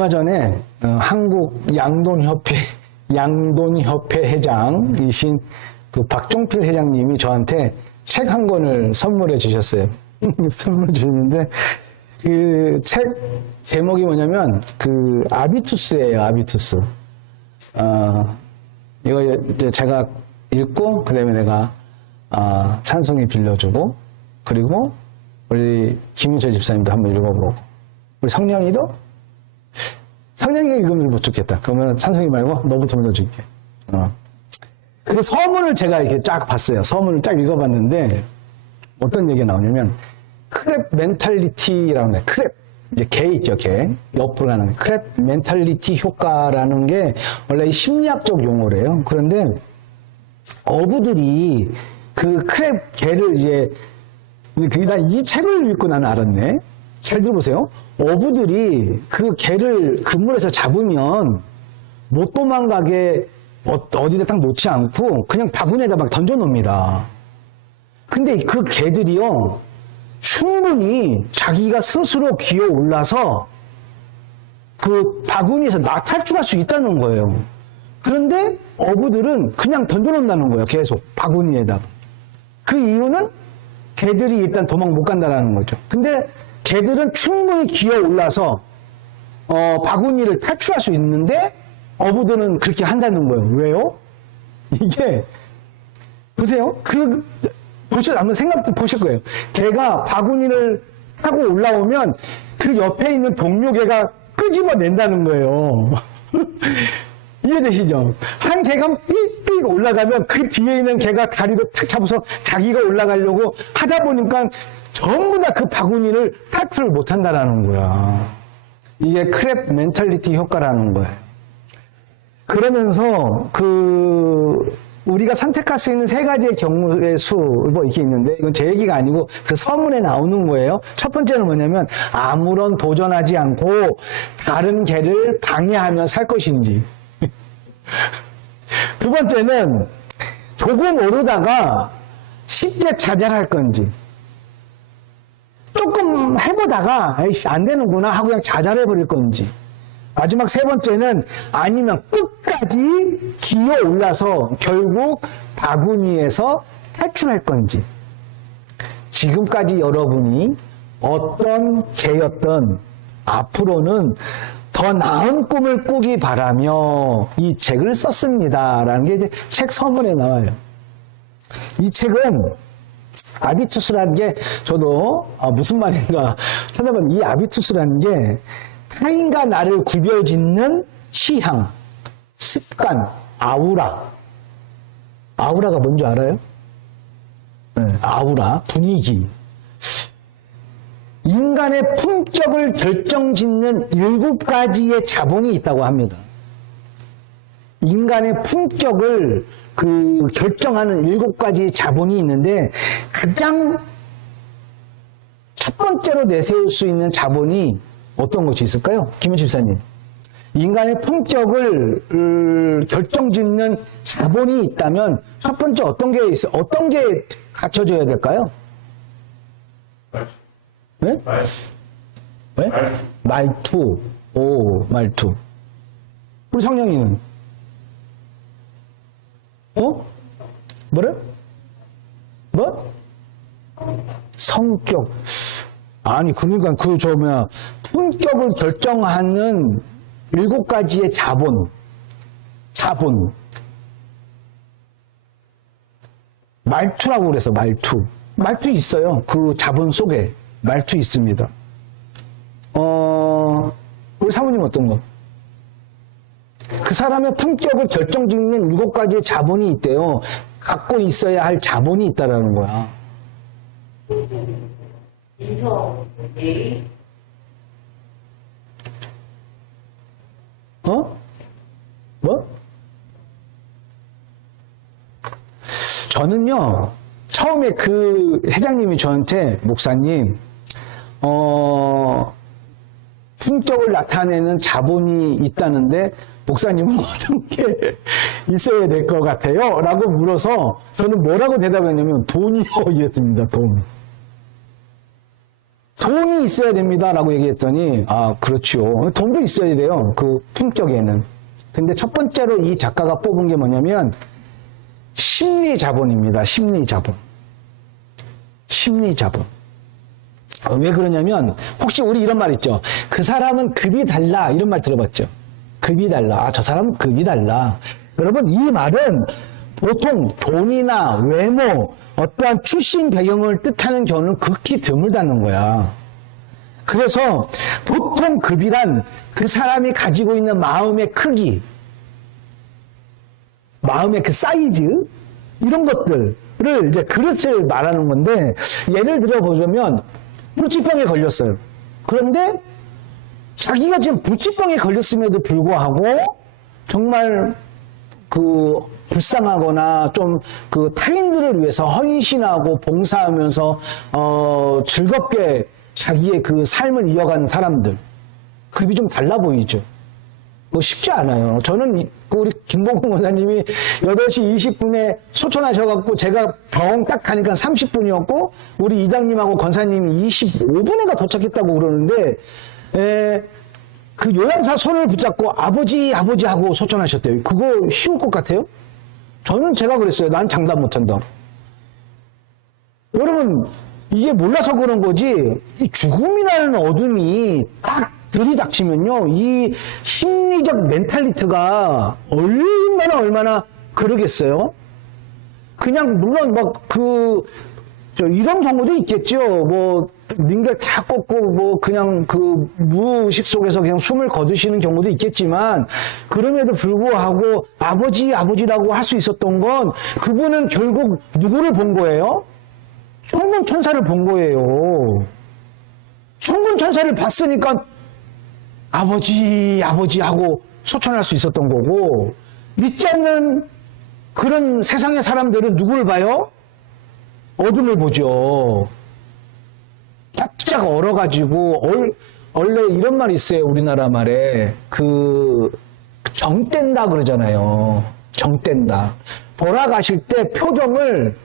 얼마 전에 한국 양돈협회 회장이신 그 박종필 회장님이 저한테 책 한 권을 선물해 주셨어요. 선물해 주셨는데 그 책 제목이 뭐냐면 그 아비투스예요. 아비투스. 이거 이제 제가 읽고 그다음에 내가 찬송이 빌려주고 그리고 우리 김윤철 집사님도 한번 읽어보고 우리 성령이도 성령이가 읽으면 못 죽겠다. 그러면 찬송이 말고 너부터 불러줄게. 그 서문을 제가 이렇게 쫙 봤어요. 서문을 쫙 읽어봤는데 어떤 얘기가 나오냐면 크랩 멘탈리티라는 게 크랩 이제 개 있죠, 개 옆으로 가는 크랩 멘탈리티 효과라는 게 원래 이 심리학적 용어래요. 그런데 어부들이 그 크랩 개를 이제 난 이 책을 읽고 나는 알았네. 잘 들어보세요. 어부들이 그 개를 그물에서 잡으면 못 도망가게 어디다 딱 놓지 않고 그냥 바구니에다 막 던져놓습니다. 근데 그 개들이요 충분히 자기가 스스로 기어 올라서 그 바구니에서 탈출할 수 있다는 거예요. 그런데 어부들은 그냥 던져놓는다는 거예요. 계속 바구니에다. 그 이유는 개들이 일단 도망 못 간다는 거죠. 근데 개들은 충분히 기어 올라서 바구니를 탈출할 수 있는데 어부들은 그렇게 한다는 거예요. 왜요? 이게 보세요. 한번 생각 보실 거예요. 개가 바구니를 타고 올라오면 그 옆에 있는 동료 개가 끄집어낸다는 거예요. 이해되시죠? 한 개가 삑삑 올라가면 그 뒤에 있는 개가 다리를 탁 잡아서 자기가 올라가려고 하다 보니까 전부 다 그 바구니를 탈출을 못 한다는 거야. 이게 크랩 멘탈리티 효과라는 거예요. 그러면서 우리가 선택할 수 있는 세 가지의 경우의 수, 뭐 이렇게 있는데, 이건 제 얘기가 아니고 그 서문에 나오는 거예요. 첫 번째는 뭐냐면, 아무런 도전하지 않고 다른 개를 방해하며 살 것인지. 두 번째는 조금 오르다가 쉽게 좌절할 건지. 조금 해보다가, 에이씨, 안 되는구나 하고 그냥 좌절해버릴 건지. 마지막 세 번째는 아니면 끝까지 기어 올라서 결국 바구니에서 탈출할 건지. 지금까지 여러분이 어떤 개였던 앞으로는 더 나은 꿈을 꾸기 바라며 이 책을 썼습니다라는 게 이제 책 서문에 나와요. 이 책은 아비투스라는 게 저도 무슨 말인가 찾아보면 이 아비투스라는 게 타인과 나를 구별짓는 취향, 습관, 아우라. 아우라가 뭔지 알아요? 네, 아우라, 분위기. 인간의 품격을 결정짓는 7가지의 자본이 있다고 합니다. 인간의 품격을 결정하는 7가지의 자본이 있는데 가장 첫 번째로 내세울 수 있는 자본이 어떤 것이 있을까요? 김은지 집사님. 인간의 품격을 결정짓는 자본이 있다면 첫 번째 어떤 게 갖춰져야 될까요? 네? 네? 말투. 오, 말투. 우리 성령이는? 뭐래? 뭐? 성격. 아니, 그러니까 품격을 결정하는 7가지의 자본. 말투라고 그래서 말투. 말투 있어요. 그 자본 속에 말투 있습니다. 우리 사모님 어떤 거? 그 사람의 품격을 결정짓는 7가지의 자본이 있대요. 갖고 있어야 할 자본이 있다라는 거야. 인성, 예의. 뭐? 저는요, 처음에 그 회장님이 저한테, 목사님, 품격을 나타내는 자본이 있다는데, 목사님은 어떤 게 있어야 될 것 같아요? 라고 물어서, 저는 뭐라고 대답했냐면, 돈이요, 이랬습니다, 돈. 돈이 있어야 됩니다라고 얘기했더니 아 그렇죠. 돈도 있어야 돼요. 그 품격에는. 근데 첫 번째로 이 작가가 뽑은 게 뭐냐면 심리 자본입니다. 심리 자본. 심리 자본. 왜 그러냐면 혹시 우리 이런 말 있죠. 그 사람은 급이 달라 이런 말 들어봤죠. 급이 달라. 아, 저 사람은 급이 달라. 여러분 이 말은 보통 돈이나 외모 어떠한 출신 배경을 뜻하는 경우는 극히 드물다는 거야. 그래서 보통 급이란 그 사람이 가지고 있는 마음의 크기, 마음의 그 사이즈 이런 것들을 이제 그릇을 말하는 건데 예를 들어 보자면 불치병에 걸렸어요. 그런데 자기가 지금 불치병에 걸렸음에도 불구하고 정말 그 불쌍하거나 좀 그 타인들을 위해서 헌신하고 봉사하면서 즐겁게 자기의 그 삶을 이어가는 사람들 급이 좀 달라 보이죠. 뭐 쉽지 않아요. 저는 우리 김봉근 원사님이 8시 20분에 소천하셔갖고 제가 병원 딱 가니까 30분이었고 우리 이장님하고 권사님이 25분에가 도착했다고 그러는데 그 요양사 손을 붙잡고 아버지 하고 소천하셨대요. 그거 쉬울 것 같아요? 저는 제가 그랬어요. 난 장담 못한다. 여러분 이게 몰라서 그런 거지 이 죽음이라는 어둠이 딱 들이닥치면요 이 심리적 멘탈리티가 얼마나 그러겠어요. 그냥 물론 막 이런 경우도 있겠죠. 뭐 링겔 다 꽂고 뭐 그냥 그 무의식 속에서 그냥 숨을 거두시는 경우도 있겠지만 그럼에도 불구하고 아버지라고 할 수 있었던 건 그분은 결국 누구를 본 거예요? 천군 천사를 본 거예요. 천군 천사를 봤으니까 아버지 하고 소천할 수 있었던 거고 믿지 않는 그런 세상의 사람들은 누구를 봐요? 어둠을 보죠. 바짝 얼어가지고 원래 이런 말이 있어요. 우리나라 말에 정뗀다 그러잖아요. 정뗀다. 돌아가실 때 표정을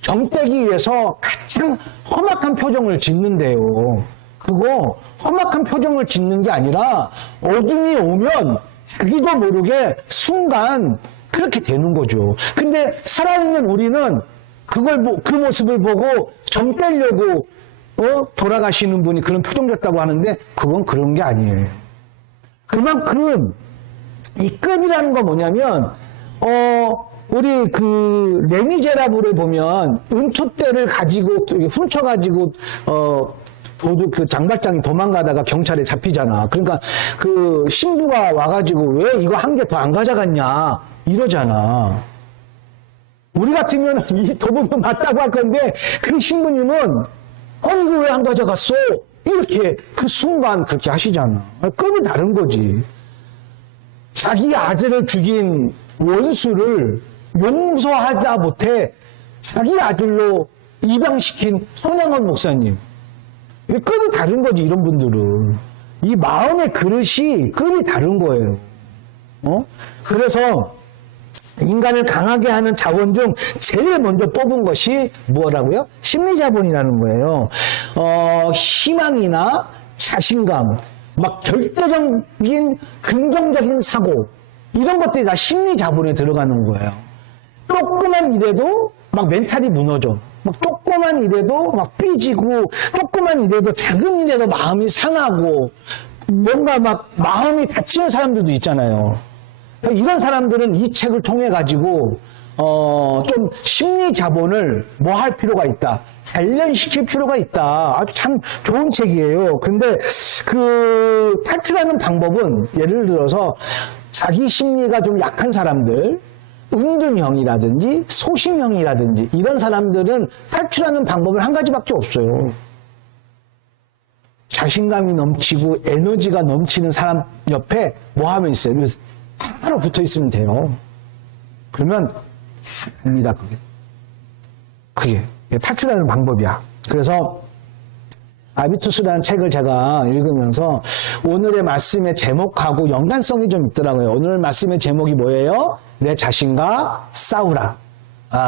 정떼기 위해서 가장 험악한 표정을 짓는데요. 그거 험악한 표정을 짓는 게 아니라 어둠이 오면 자기도 모르게 순간 그렇게 되는 거죠. 근데 살아있는 우리는 그 모습을 보고 정 빼려고 돌아가시는 분이 그런 표정 짓다고 하는데 그건 그런 게 아니에요. 그만큼 이 급이라는 건 뭐냐면 우리 그 레미제라블에 보면 은촛대를 가지고 훔쳐가지고 도둑 그 장발장이 도망가다가 경찰에 잡히잖아. 그러니까 그 신부가 와가지고 왜 이거 한 개 더 안 가져갔냐 이러잖아. 우리 같으면 이 도둑은 맞다고 할 건데 그 신부님은 이거 왜 안 가져갔어? 이렇게 그 순간 그렇게 하시잖아. 급이 다른 거지. 자기 아들을 죽인 원수를 용서하다 못해 자기 아들로 입양시킨 손양원 목사님. 급이 다른 거지, 이런 분들은. 이 마음의 그릇이 급이 다른 거예요. 그래서 인간을 강하게 하는 자원 중 제일 먼저 뽑은 것이 뭐라고요? 심리자본이라는 거예요. 희망이나 자신감, 막 절대적인 긍정적인 사고, 이런 것들이 다 심리자본에 들어가는 거예요. 조그만 일에도 막 멘탈이 무너져. 막 조그만 일에도 막 삐지고, 조그만 일에도 작은 일에도 마음이 상하고, 뭔가 막 마음이 다치는 사람들도 있잖아요. 이런 사람들은 이 책을 통해 가지고 좀 심리 자본을 뭐 할 필요가 있다. 단련시킬 필요가 있다. 아주 참 좋은 책이에요. 근데 그 탈출하는 방법은 예를 들어서 자기 심리가 좀 약한 사람들, 은둔형이라든지 소심형이라든지 이런 사람들은 탈출하는 방법은 한 가지밖에 없어요. 자신감이 넘치고 에너지가 넘치는 사람 옆에 뭐 하면 있어요? 그래서 바로 붙어 있으면 돼요. 그러면 됩니다, 그게 탈출하는 방법이야. 그래서 아비투스라는 책을 제가 읽으면서 오늘의 말씀의 제목하고 연관성이 좀 있더라고요. 오늘 말씀의 제목이 뭐예요? 내 자신과 싸우라.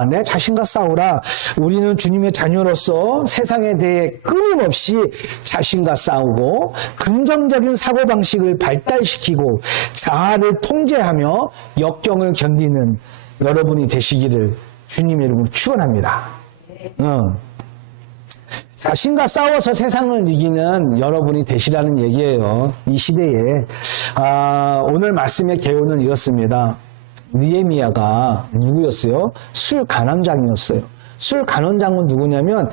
내 자신과 싸우라. 우리는 주님의 자녀로서 세상에 대해 끊임없이 자신과 싸우고 긍정적인 사고방식을 발달시키고 자아를 통제하며 역경을 견디는 여러분이 되시기를 주님의 이름으로 축원합니다. 자신과 싸워서 세상을 이기는 여러분이 되시라는 얘기예요. 이 시대에. 오늘 말씀의 개요는 이렇습니다. 느헤미야가 누구였어요? 술 간원장이었어요. 술 간원장은 누구냐면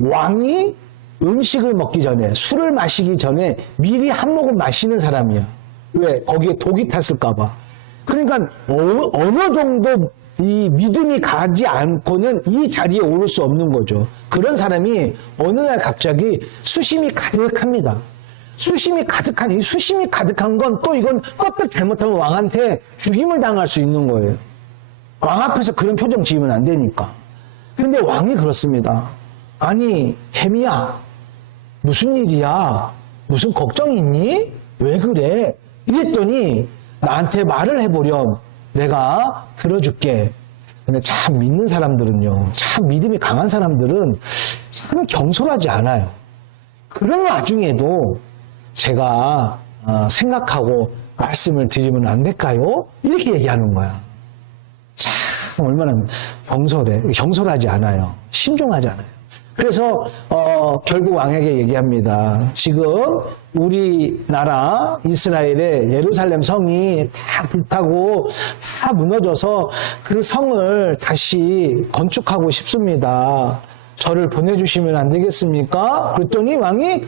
왕이 음식을 먹기 전에, 술을 마시기 전에 미리 한 모금 마시는 사람이야. 왜? 거기에 독이 탔을까봐. 그러니까 어느 정도 이 믿음이 가지 않고는 이 자리에 오를 수 없는 거죠. 그런 사람이 어느 날 갑자기 수심이 가득합니다. 수심이 가득한, 이 수심이 가득한 건 또 이건 껐다 잘못하면 왕한테 죽임을 당할 수 있는 거예요. 왕 앞에서 그런 표정 지으면 안 되니까. 근데 왕이 그렇습니다. 아니, 헤미야, 무슨 일이야? 무슨 걱정이 있니? 왜 그래? 이랬더니 나한테 말을 해보렴. 내가 들어줄게. 근데 참 믿는 사람들은요, 참 믿음이 강한 사람들은 참 경솔하지 않아요. 그런 와중에도 제가 생각하고 말씀을 드리면 안 될까요? 이렇게 얘기하는 거야. 참 얼마나 경솔하지 않아요. 신중하지 않아요. 그래서 결국 왕에게 얘기합니다. 지금 우리나라 이스라엘의 예루살렘 성이 다 불타고 다 무너져서 그 성을 다시 건축하고 싶습니다. 저를 보내주시면 안 되겠습니까? 그랬더니 왕이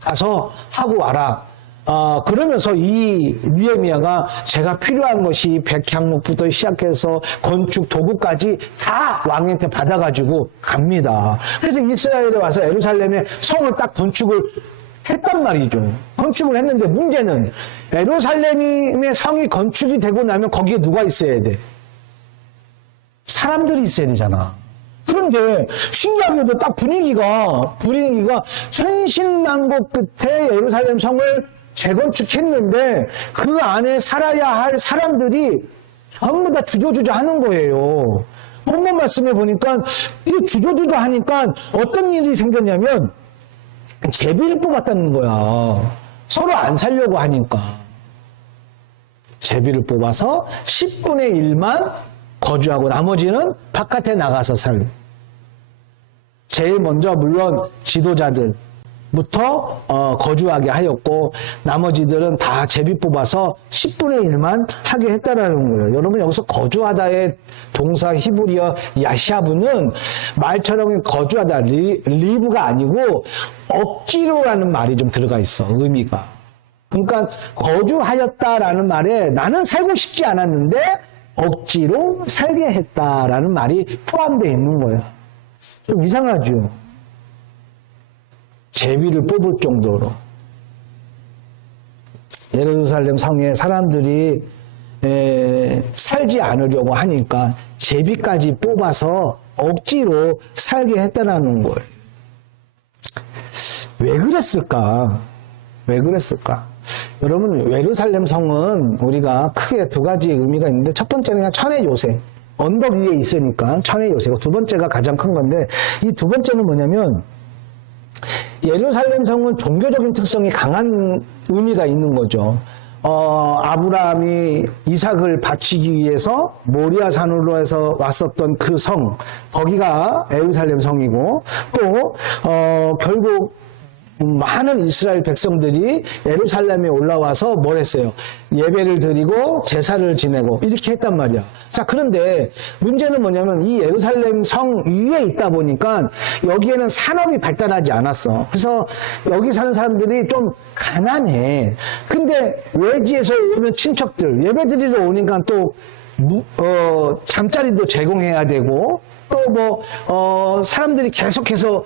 가서 하고 와라. 그러면서 이 느헤미야가 제가 필요한 것이 백향목부터 시작해서 건축 도구까지 다 왕한테 받아가지고 갑니다. 그래서 이스라엘에 와서 예루살렘에 성을 딱 건축을 했단 말이죠. 건축을 했는데 문제는 예루살렘의 성이 건축이 되고 나면 거기에 누가 있어야 돼? 사람들이 있어야 되잖아. 그런데 신기하게도 딱 분위기가 천신만고 끝에 예루살렘 성을 재건축했는데 그 안에 살아야 할 사람들이 전부 다 주저주저 하는 거예요. 본문 말씀에 보니까 이 주저주저 하니까 어떤 일이 생겼냐면 제비를 뽑았다는 거야. 서로 안 살려고 하니까. 제비를 뽑아서 10분의 1만 거주하고 나머지는 바깥에 나가서 살고. 제일 먼저 물론 지도자들부터 거주하게 하였고 나머지들은 다 제비 뽑아서 10분의 1만 하게 했다라는 거예요. 여러분 여기서 거주하다의 동사 히브리어 야샤브는 말처럼 거주하다 리브가 아니고 억지로라는 말이 좀 들어가 있어. 의미가. 그러니까 거주하였다라는 말에 나는 살고 싶지 않았는데 억지로 살게 했다라는 말이 포함되어 있는 거야. 좀 이상하죠? 제비를 뽑을 정도로. 예루살렘 성에 사람들이 살지 않으려고 하니까 제비까지 뽑아서 억지로 살게 했다는 거예요. 왜 그랬을까? 왜 그랬을까? 여러분, 예루살렘 성은 우리가 크게 두 가지 의미가 있는데 첫 번째는 그냥 천의 요새. 언덕 위에 있으니까 천의 요새고 두 번째가 가장 큰 건데 이 두 번째는 뭐냐면 예루살렘 성은 종교적인 특성이 강한 의미가 있는 거죠. 아브라함이 이삭을 바치기 위해서 모리아 산으로 해서 왔었던 그 성, 거기가 예루살렘 성이고 또 결국 많은 이스라엘 백성들이 예루살렘에 올라와서 뭘 했어요? 예배를 드리고 제사를 지내고 이렇게 했단 말이야. 자, 그런데 문제는 뭐냐면 이 예루살렘 성 위에 있다 보니까 여기에는 산업이 발달하지 않았어. 그래서 여기 사는 사람들이 좀 가난해. 근데 외지에서 오는 친척들 예배 드리러 오니까 또 잠자리도 제공해야 되고 또 사람들이 계속해서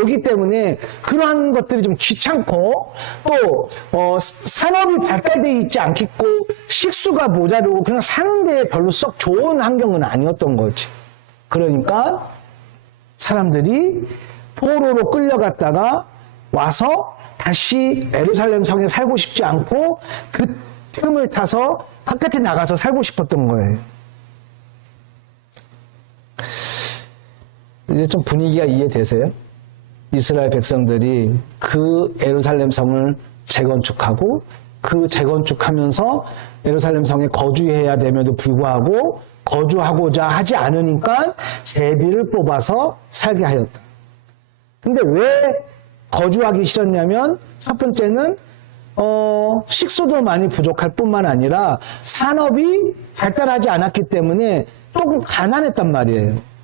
오기 때문에 그러한 것들이 좀 귀찮고 또 산업이 발달되어 있지 않겠고 식수가 모자르고 그냥 사는 데 별로 썩 좋은 환경은 아니었던 거지. 그러니까 사람들이 포로로 끌려갔다가 와서 다시 예루살렘 성에 살고 싶지 않고 그 틈을 타서 바깥에 나가서 살고 싶었던 거예요. 이제 좀 분위기가 이해되세요? 이스라엘 백성들이 그 예루살렘 성을 재건축하고 그 재건축하면서 예루살렘 성에 거주해야 됨에도 불구하고 거주하고자 하지 않으니까 제비를 뽑아서 살게 하였다. 근데 왜 거주하기 싫었냐면 첫 번째는 식수도 많이 부족할 뿐만 아니라 산업이 발달하지 않았기 때문에 조금 가난했단 말이에요.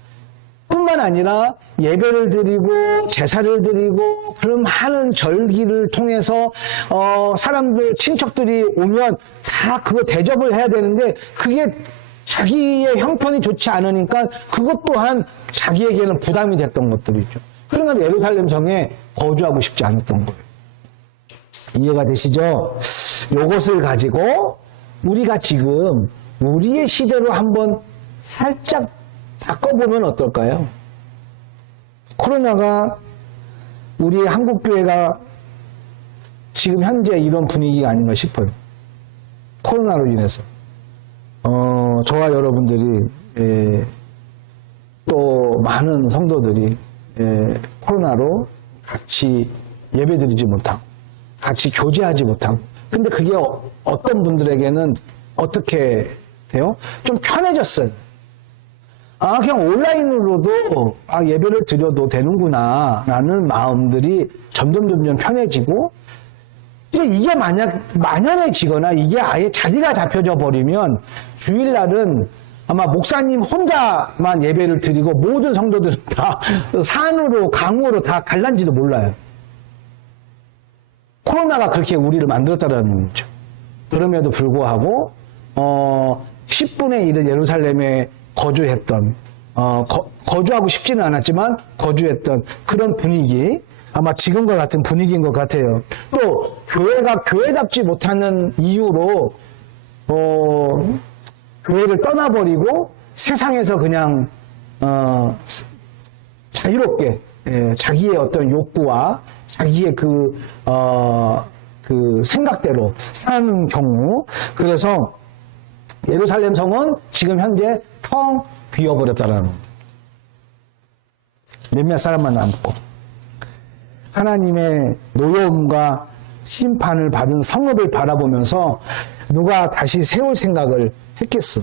뿐만 아니라 예배를 드리고 제사를 드리고 그런 많은 절기를 통해서 사람들 친척들이 오면 다 그거 대접을 해야 되는데 그게 자기의 형편이 좋지 않으니까 그것 또한 자기에게는 부담이 됐던 것들이죠. 그러니까 예루살렘 성에 거주하고 싶지 않았던 거예요. 이해가 되시죠? 이것을 가지고 우리가 지금 우리의 시대로 한번 살짝 바꿔보면 어떨까요? 코로나가 우리 한국교회가 지금 현재 이런 분위기가 아닌가 싶어요. 코로나로 인해서. 저와 여러분들이, 또 많은 성도들이, 코로나로 같이 예배드리지 못하고, 같이 교제하지 못하고. 근데 그게 어떤 분들에게는 어떻게 돼요? 좀 편해졌어요. 그냥 온라인으로도 예배를 드려도 되는구나 라는 마음들이 점점 편해지고 이게 만연해지거나 이게 아예 자리가 잡혀져 버리면 주일날은 아마 목사님 혼자만 예배를 드리고 모든 성도들은 다 산으로 강으로 다 갈란지도 몰라요. 코로나가 그렇게 우리를 만들었다는 거죠. 그럼에도 불구하고 10분의 1은 예루살렘에 거주했던 거주하고 싶지는 않았지만 거주했던 그런 분위기, 아마 지금과 같은 분위기인 것 같아요. 또 교회가 교회답지 못하는 이유로 교회를 떠나버리고 세상에서 그냥 자유롭게 자기의 어떤 욕구와 자기의 그 생각대로 사는 경우, 그래서 예루살렘 성은 지금 현재 텅 비어버렸다라는 겁니다. 몇몇 사람만 남고 하나님의 노여움과 심판을 받은 성읍을 바라보면서 누가 다시 세울 생각을 했겠어.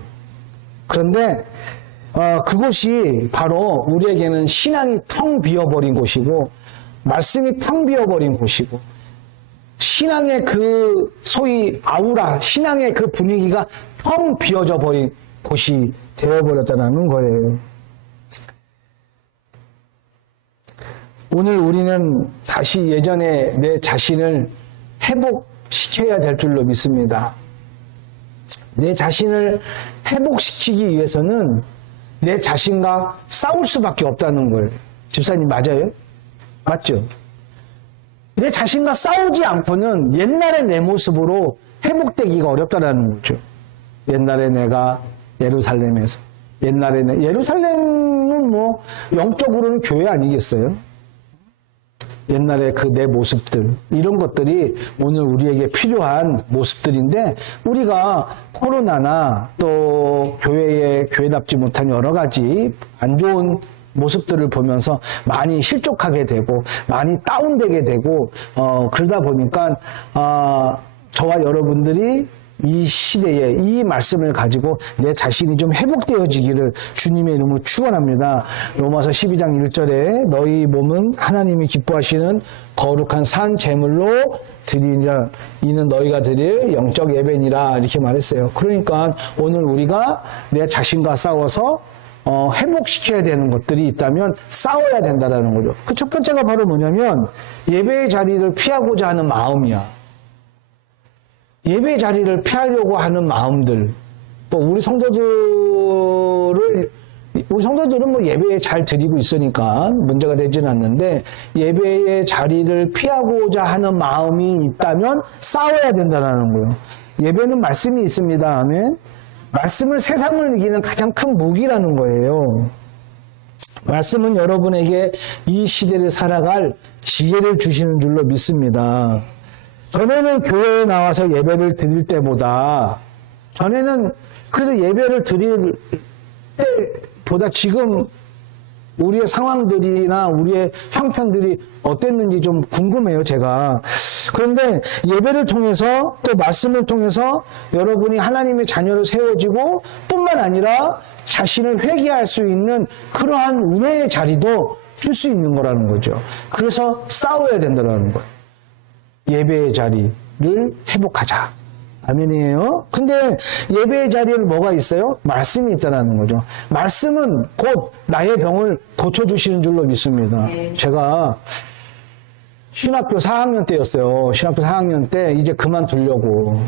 그런데 그곳이 바로 우리에게는 신앙이 텅 비어버린 곳이고 말씀이 텅 비어버린 곳이고 신앙의 그 소위 아우라, 신앙의 그 분위기가 텅 비어져 버린 곳이 되어버렸다는 거예요. 오늘 우리는 다시 예전에 내 자신을 회복시켜야 될 줄로 믿습니다. 내 자신을 회복시키기 위해서는 내 자신과 싸울 수밖에 없다는 걸. 집사님 맞아요? 맞죠? 내 자신과 싸우지 않고는 옛날의 내 모습으로 회복되기가 어렵다는 거죠. 옛날에 내가 예루살렘에서, 예루살렘은 뭐 영적으로는 교회 아니겠어요? 옛날에 그 내 모습들, 이런 것들이 오늘 우리에게 필요한 모습들인데, 우리가 코로나나 또 교회답지 못한 여러 가지 안 좋은 모습들을 보면서 많이 실족하게 되고 많이 다운되게 되고 그러다 보니까 저와 여러분들이 이 시대에 이 말씀을 가지고 내 자신이 좀 회복되어지기를 주님의 이름으로 축원합니다. 로마서 12장 1절에 너희 몸은 하나님이 기뻐하시는 거룩한 산 제물로 드리니라, 이는 너희가 드릴 영적 예배니라, 이렇게 말했어요. 그러니까 오늘 우리가 내 자신과 싸워서 회복시켜야 되는 것들이 있다면 싸워야 된다는 거죠. 그 첫 번째가 바로 뭐냐면 예배의 자리를 피하고자 하는 마음이야. 예배 자리를 피하려고 하는 마음들. 우리 성도들은 뭐 예배에 잘 드리고 있으니까 문제가 되지는 않는데, 예배의 자리를 피하고자 하는 마음이 있다면 싸워야 된다는 거예요. 예배는 말씀이 있습니다. 아멘. 말씀을 세상을 이기는 가장 큰 무기라는 거예요. 말씀은 여러분에게 이 시대를 살아갈 지혜를 주시는 줄로 믿습니다. 전에는 교회에 나와서 예배를 드릴 때보다, 전에는 그래도 예배를 드릴 보다 지금 우리의 상황들이나 우리의 형편들이 어땠는지 좀 궁금해요, 제가. 그런데 예배를 통해서 또 말씀을 통해서 여러분이 하나님의 자녀로 세워지고 뿐만 아니라 자신을 회개할 수 있는 그러한 은혜의 자리도 줄 수 있는 거라는 거죠. 그래서 싸워야 된다는 거예요. 예배의 자리를 회복하자. 아멘이에요. 근데 예배의 자리에는 뭐가 있어요? 말씀이 있다는 거죠. 말씀은 곧 나의 병을 고쳐주시는 줄로 믿습니다. 제가 신학교 4학년 때였어요. 신학교 4학년 때 이제 그만두려고,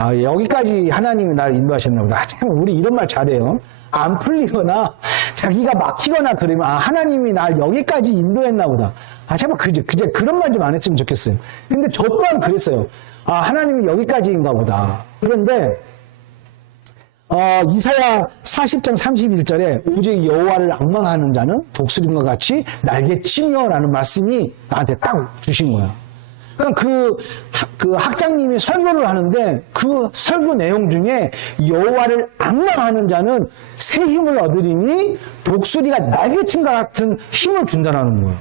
여기까지 하나님이 나를 인도하셨나 보다. 참, 우리 이런 말 잘해요. 안 풀리거나 자기가 막히거나 그러면 하나님이 날 여기까지 인도했나 보다. 제발 그제 그런 말 좀 안 했으면 좋겠어요. 근데 저 또한 그랬어요. 하나님이 여기까지인가 보다. 그런데 이사야 40장 31절에 오직 여호와를 앙망하는 자는 독수림과 같이 날개치며라는 말씀이 나한테 딱 주신 거야. 그러니까 그 학장님이 설교를 하는데 그 설교 내용 중에 여호와를 앙망하는 자는 새 힘을 얻으리니 독수리가 날개침과 같은 힘을 준다는 거예요.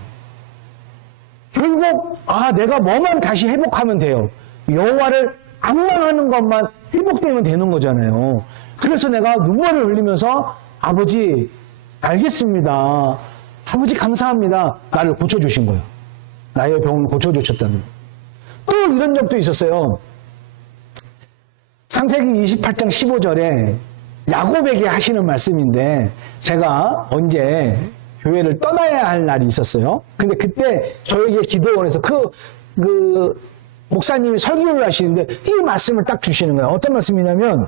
결국 내가 뭐만 다시 회복하면 돼요. 여호와를 앙망하는 것만 회복되면 되는 거잖아요. 그래서 내가 눈물을 흘리면서 아버지 알겠습니다. 아버지 감사합니다. 나를 고쳐주신 거예요. 나의 병을 고쳐주셨다는 거예요. 또 이런 적도 있었어요. 창세기 28장 15절에 야곱에게 하시는 말씀인데 제가 언제 교회를 떠나야 할 날이 있었어요. 근데 그때 저에게 기도원에서 그 목사님이 설교를 하시는데 이 말씀을 딱 주시는 거예요. 어떤 말씀이냐면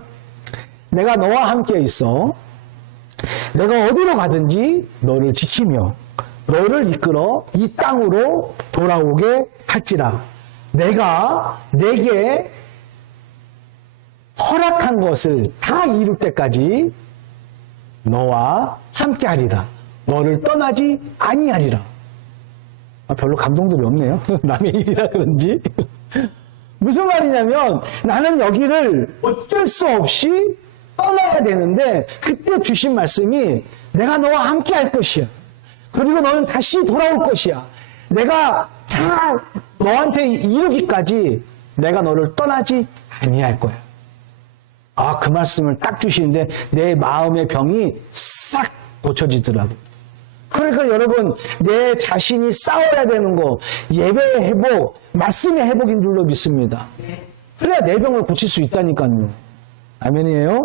내가 너와 함께 있어. 내가 어디로 가든지 너를 지키며 너를 이끌어 이 땅으로 돌아오게 할지라. 내가 내게 허락한 것을 다 이룰 때까지 너와 함께 하리라. 너를 떠나지 아니하리라. 별로 감동들이 없네요. 남의 일이라 그런지. 무슨 말이냐면 나는 여기를 어쩔 수 없이 떠나야 되는데 그때 주신 말씀이 내가 너와 함께 할 것이야. 그리고 너는 다시 돌아올 것이야. 내가 다 너한테 이르기까지 내가 너를 떠나지 아니할 거야. 그 말씀을 딱 주시는데 내 마음의 병이 싹 고쳐지더라고. 그러니까 여러분 내 자신이 싸워야 되는 거 예배의 회복, 말씀의 회복인 줄로 믿습니다. 그래야 내 병을 고칠 수 있다니까요. 아멘이에요.